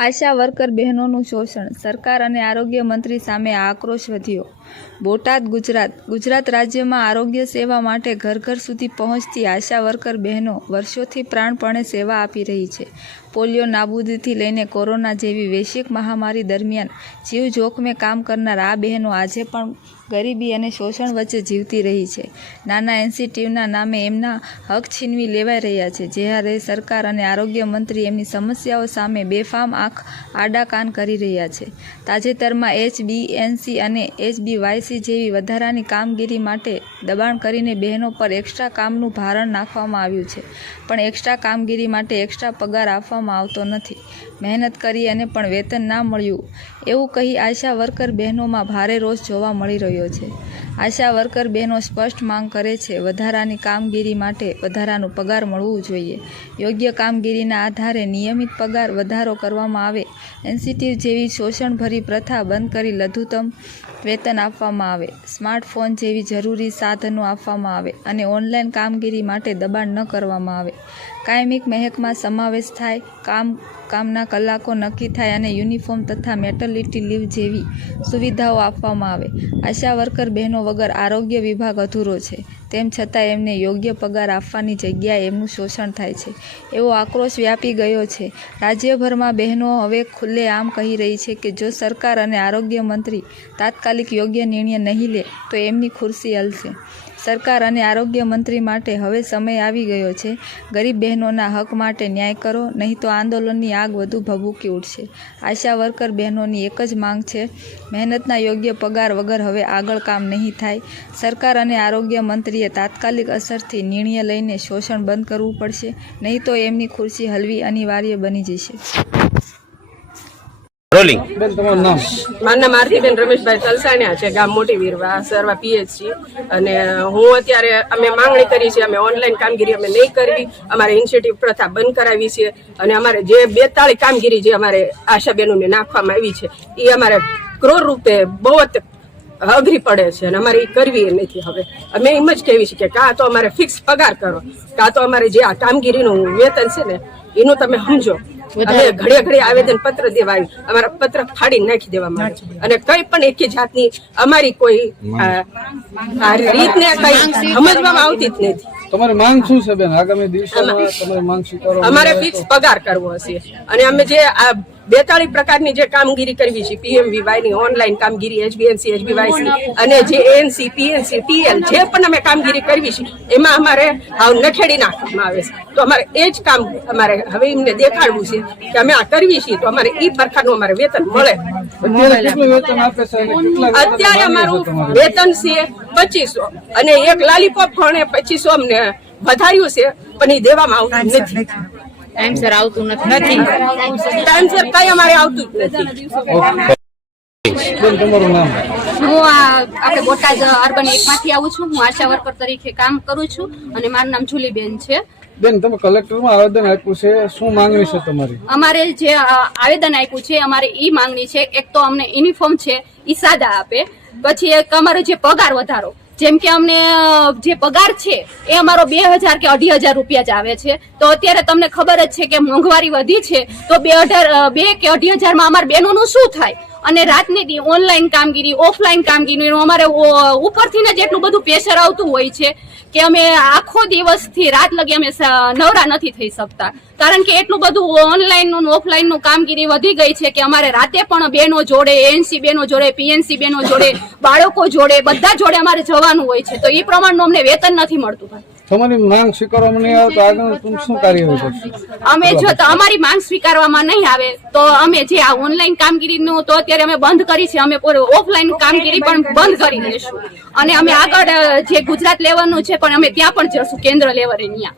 આશા worker બહેનોનું શોષણ. સરકાર અને આરોગ્ય મંત્રી સામે આક્રોશ વધ્યો. બોટાદ, ગુજરાત. ગુજરાત રાજ્યમાં આરોગ્ય સેવા માટે ઘર ઘર સુધી પહોંચતી આશા વર્કર બહેનો વર્ષોથી પ્રાણપણે સેવા આપી રહી છે. પોલિયો નાબૂદીથી લઈને કોરોના જેવી વૈશ્વિક મહામારી દરમિયાન જીવ જોખમે કામ કરનાર આ બહેનો આજે પણ ગરીબી અને શોષણ વચ્ચે જીવતી રહી છે. નાના એન્સિટિવના નામે એમના હક છીનવી લેવાઈ રહ્યા છે. જ્યારે સરકાર અને આરોગ્ય મંત્રી એમની સમસ્યાઓ સામે બેફામ આંખ આડા કાન કરી રહ્યા છે. તાજેતરમાં એચબીએનસી અને એચબીવાયસી જેવી વધારાની કામગીરી માટે દબાણ કરીને બહેનો પર એક્સ્ટ્રા કામનું ભારણ નાખવામાં આવ્યું છે. પણ એક્સ્ટ્રા કામગીરી માટે એક્સ્ટ્રા પગાર આપવામાં આવતો નથી. મહેનત કરી અને પણ વેતન ના મળ્યું. એવું કહી આશા વર્કર બહેનોમાં ભારે રોષ જોવા મળી રહ્યો છે. આશા વર્કર બહેનો સ્પષ્ટ માંગ કરે છે, વધારાની કામગીરી માટે વધારાનું પગાર મળવું જોઈએ. યોગ્ય કામગીરીના આધારે નિયમિત પગાર વધારો કરવામાં આવે. એન્સિટિવ જેવી શોષણભરી પ્રથા બંધ કરી લઘુત્તમ વેતન આપવામાં આવે. સ્માર્ટફોન જેવી જરૂરી સાધનો આપવામાં આવે અને ઓનલાઈન કામગીરી માટે દબાણ ન કરવામાં આવે. કાયમિક મહેકમાં સમાવેશ થાય, કામ, કામના કલાકો નક્કી થાય અને યુનિફોર્મ તથા મેટર્નિટી લીવ જેવી સુવિધાઓ આપવામાં આવે. આશા વર્કર બહેનો વગર આરોગ્ય વિભાગ અધૂરો છે. તેમ છતાં એમને યોગ્ય પગાર આપવાની જગ્યાએ એમનું શોષણ થાય છે. એવો આક્રોશ વ્યાપી ગયો છે. રાજ્યભરમાં બહેનો હવે ખુલ્લેઆમ કહી રહી છે કે જો સરકાર અને આરોગ્ય મંત્રી તાત્કાલિક યોગ્ય નિર્ણય નહીં લે, તો એમની ખુરશી હલશે. સરકાર અને આરોગ્ય મંત્રી માટે હવે સમય આવી ગયો છે. ગરીબ બહેનોના હક માટે ન્યાય કરો, નહીં તો આંદોલનની આગ વધુ ભભૂકી ઉઠશે આશા વર્કર બહેનોની એક જ માંગ છે, મહેનતના યોગ્ય પગાર વગર હવે આગળ કામ નહીં થાય. સરકાર અને આરોગ્ય મંત્રીએ તાત્કાલિક અસરથી નિર્ણય લઈને શોષણ બંધ કરવું પડશે, નહીં તો એમની ખુરશી હલવી અનિવાર્ય બની જશે. રોલિંગ. બેન તમારું નામ? મારું નામ આરતીબેન રમેશભાઈ તલસાણિયા છે ગામ મોટી વીરવા સરવા પીએચસી. અને હું અત્યારે અમે માંગણી કરી છે અમે ઓનલાઈન કામગીરી અમે નહીં કરવી અમારે ઇનિશિયેટિવ પ્રથા બંધ કરાવી છે અને અમારે જે બેતાળી કામગીરી જે અમારે આશાબેનોને નાખવામાં આવી છે એ અમારે ક્રોર રૂપે બહુ જ અઘરી પડે છે અને અમારે એ કરવી એ નથી હવે. અમે એમ જ કહેવી છે કે કાં તો અમારે ફિક્સ પગાર કરો કાં તો અમારે જે આ કામગીરીનું વેતન છે ને એનું તમે સમજો. અમે ઘડે ઘડીએ આવેદન પત્ર દેવા આવ્યું અમારા પત્ર ફાડી નાખી દેવામાં આવે અને કઈ પણ એકે જાતની અમારી કોઈ રીતને કઈ સમજવામાં આવતી જ નથી. તમારી માંગ શું છે બેન? આગામી દિવસોમાં તમારી માંગ સ્વીકારો અમારે ફિક્સ પગાર કરવો હશે. અને અમે જે આ બેતાળી પ્રકારની જે કામગીરી કરવી છે પીએમવીવાયની ઓનલાઈન કામગીરી એચબીએનસી એચબીવાય અને જે એનસી પીએનસી ટીએલ જે પણ અમે કામગીરી કરવી છે એમાં અમારે હાવ નખેડી નાખવામાં આવે છે. તો અમારે એ જ કામ અમારે હવે એમને દેખાડવું છે કે અમે આ કરવી છીએ તો અમારે એ પ્રકારનું અમારે વેતન મળે. અત્યારે અમારું વેતન છે પચીસો. અને એક લાલીપોપ ઘણે પચીસો અમને વધાર્યું છે પણ એ દેવામાં આવતું નથી. ટાઈમસર આવતું નથી. ટાઈમસર કઈ અમારે આવતું જ નથી. હું આ આપણે બોટાદ અર્બન એકમાંથી આવું છું. હું આશા વર્કર તરીકે કામ કરું છું અને મારું નામ જુલીબેન છે. બેન, તમે કલેક્ટરમાં આવેદન આપ્યું છે, શું માંગણી છે તમારી? અમારે જે આવેદન આપ્યું છે, અમારે ઈ માંગણી છે, એક તો અમને યુનિફોર્મ છે, ઈ સાદા આપે, પછી એક અમારો જે પગાર વધારો, જેમ કે અમને જે પગાર છે, એ અમારો બે હજાર કે અઢી હજાર રૂપિયા જ આવે છે. તો અત્યારે તમને ખબર જ છે કે મોંઘવારી વધી છે, તો બે અઢાર બે કે અઢી હજારમાં અમારા બહેનોનું શું થાય? અને રાતની દી ઓનલાઈન કામગીરી ઓફલાઈન કામગીરીનું અમારે ઉપરથી ને જેટલું બધું પ્રેશર આવતું હોય છે કે અમે આખો દિવસથી રાત લગી અમે નવરા નથી થઈ શકતા. કારણ કે એટલું બધું ઓનલાઈનનું ઓફલાઈનનું કામગીરી વધી ગઈ છે કે અમારે રાતે પણ બેનો જોડે એનસી બેનો જોડે પીએનસી બેનો જોડે, બાળકો જોડે, બધા જોડે અમારે જવાનું હોય છે. તો એ પ્રમાણનું અમને વેતન નથી મળતું. તમારી માંગ સ્વીકારવામાં નહીં આવે તો આગળ તમે શું કાર્યવાહી કરશો. અમે જો તો અમારી માંગ સ્વીકારવામાં નહીં આવે તો અમે જે આ ઓનલાઈન કામગીરીનું તો અત્યારે અમે બંધ કરી છે અમે ઓફલાઈન કામગીરી પણ બંધ કરી દઈશું. અને અમે આગળ જે ગુજરાત લેવલનું છે પણ અમે ત્યાં પણ જશું કેન્દ્ર લેવલે ત્યાં